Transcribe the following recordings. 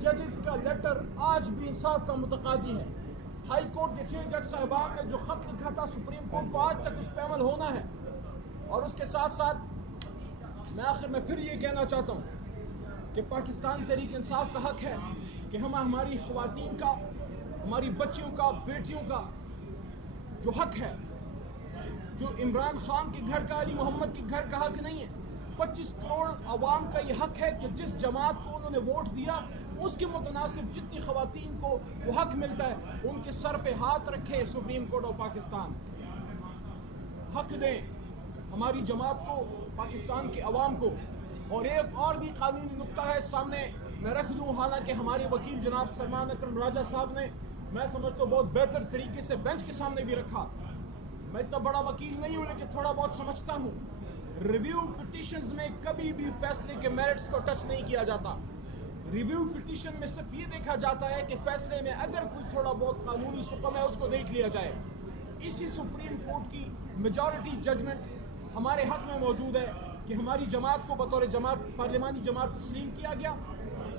ججز کا لیٹر آج بھی انصاف کا متقاضی ہے. ہائی کورٹ کے 6 جج صاحبان نے جو خط لکھا تھا سپریم کورٹ کو آج تک اس پہ عمل ہونا ہے. اور اس کے ساتھ ساتھ میں آخر میں پھر یہ کہنا چاہتا ہوں کہ پاکستان تحریک انصاف کا حق ہے کہ ہم ہماری خواتین کا، ہماری بچیوں کا، بیٹیوں کا جو حق ہے، جو عمران خان کے گھر کا، علی محمد کے گھر کا حق نہیں ہے. 25 کروڑ عوام کا یہ حق ہے کہ جس جماعت کو انہوں نے ووٹ دیا اس کے متناسب جتنی خواتین کو وہ حق ملتا ہے ان کے سر پہ ہاتھ رکھے سپریم کورٹ آف پاکستان. حق دیں ہماری جماعت کو، پاکستان کے عوام کو. اور ایک اور بھی قانونی نقطہ ہے سامنے میں رکھ دوں، حالانکہ ہمارے وکیل جناب سلمان اکرم راجہ صاحب نے میں سمجھتا ہوں بہت بہتر طریقے سے بینچ کے سامنے بھی رکھا. میں اتنا بڑا وکیل نہیں ہوں لیکن تھوڑا بہت سمجھتا ہوں. ریویو پٹیشنز میں کبھی بھی فیصلے کے میرٹس کو ٹچ نہیں کیا جاتا. ریویو پٹیشن میں صرف یہ دیکھا جاتا ہے کہ فیصلے میں اگر کوئی تھوڑا بہت قانونی سکم ہے اس کو دیکھ لیا جائے. اسی سپریم کورٹ کی میجورٹی ججمنٹ ہمارے حق میں موجود ہے کہ ہماری جماعت کو بطور جماعت، پارلیمانی جماعت تسلیم کیا گیا،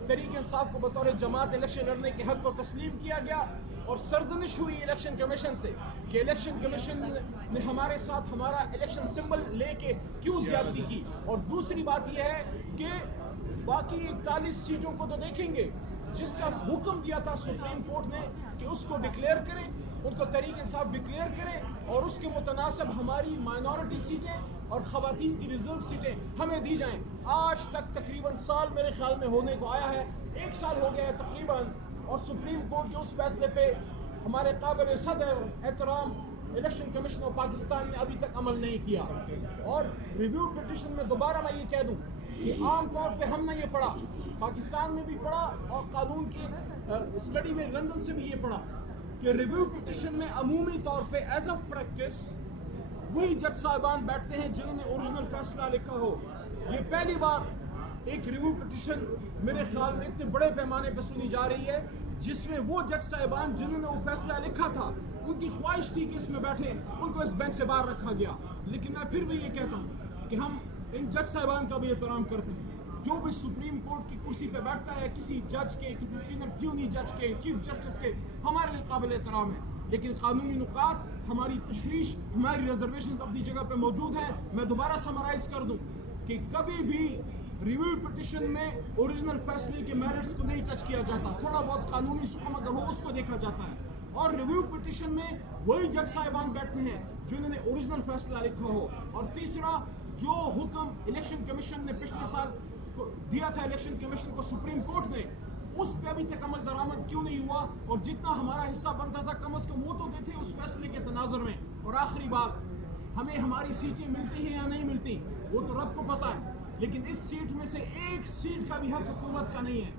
تحریک انصاف کو بطور جماعت الیکشن لڑنے کے حق کو تسلیم کیا گیا. اور سرزنش ہوئی الیکشن کمیشن سے کہ الیکشن کمیشن نے ہمارے ساتھ ہمارا الیکشن سمبل لے کے کیوں زیادتی کی. اور دوسری بات یہ ہے کہ باقی 41 سیٹوں کو تو دیکھیں گے جس کا حکم دیا تھا سپریم کورٹ نے کہ اس کو ڈکلیئر کریں، ان کو تحریک انصاف ڈکلیئر کرے اور اس کے متناسب ہماری مائنورٹی سیٹیں اور خواتین کی ریزرو سیٹیں ہمیں دی جائیں. آج تک تقریباً سال میرے خیال میں ہونے کو آیا ہے، 1 سال ہو گیا ہے تقریباً، اور سپریم کورٹ کے اس فیصلے پہ ہمارے قابل صدر احترام الیکشن کمیشن آف پاکستان نے ابھی تک عمل نہیں کیا. اور ریویو پٹیشن میں دوبارہ میں یہ کہہ دوں کہ عام طور پہ ہم نے یہ پڑھا، پاکستان میں بھی پڑھا اور قانون کی اسٹڈی میں لندن سے بھی یہ پڑھا کہ ریویو پٹیشن میں عمومی طور پہ ایز آف پریکٹس وہی جج صاحبان بیٹھتے ہیں جنہوں نے اوریجنل فیصلہ لکھا ہو. یہ پہلی بار ایک ریویو پٹیشن میرے خیال میں اتنے بڑے پیمانے پہ سنی جا رہی ہے جس میں وہ جج صاحبان جنہوں نے وہ فیصلہ لکھا تھا ان کی خواہش تھی کہ اس میں بیٹھے، ان کو اس بینچ سے باہر رکھا گیا. لیکن میں پھر بھی یہ کہتا ہوں کہ ہم ان جج صاحبان کا بھی احترام کرتے ہیں. جو بھی سپریم کورٹ کی کرسی پہ بیٹھتا ہے کسی جج کے، کسی سینئر پیونی جج کے، چیف جسٹس کے، ہمارے لیے قابل احترام ہے. لیکن قانونی نکات، ہماری تشویش، ہماری ریزرویشن اپنی جگہ پہ موجود ہیں. میں دوبارہ سمرائز کر دوں کہ کبھی بھی ریویو پٹیشن میں اوریجنل فیصلے کے میرٹس کو نہیں ٹچ کیا جاتا. تھوڑا بہت قانونی سکم اگر ہو اس کو دیکھا جاتا ہے. اور ریویو پٹیشن میں وہی جج صاحبان بیٹھتے ہیں جنہوں نے اوریجنل فیصلہ لکھا ہو. اور تیسرا، جو حکم الیکشن کمیشن نے پچھلے سال دیا تھا الیکشن کمیشن کو سپریم کورٹ نے، اس پہ ابھی تک عمل درآمد کیوں نہیں ہوا؟ اور جتنا ہمارا حصہ بنتا تھا کم از کم وہ تو دیتے اس فیصلے کے تناظر میں. اور آخری بات، ہمیں ہماری سیٹیں ملتی ہیں یا نہیں ملتی وہ تو رب کو پتا ہے، لیکن اس سیٹ میں سے ایک سیٹ کا بھی حق حکومت کا نہیں ہے.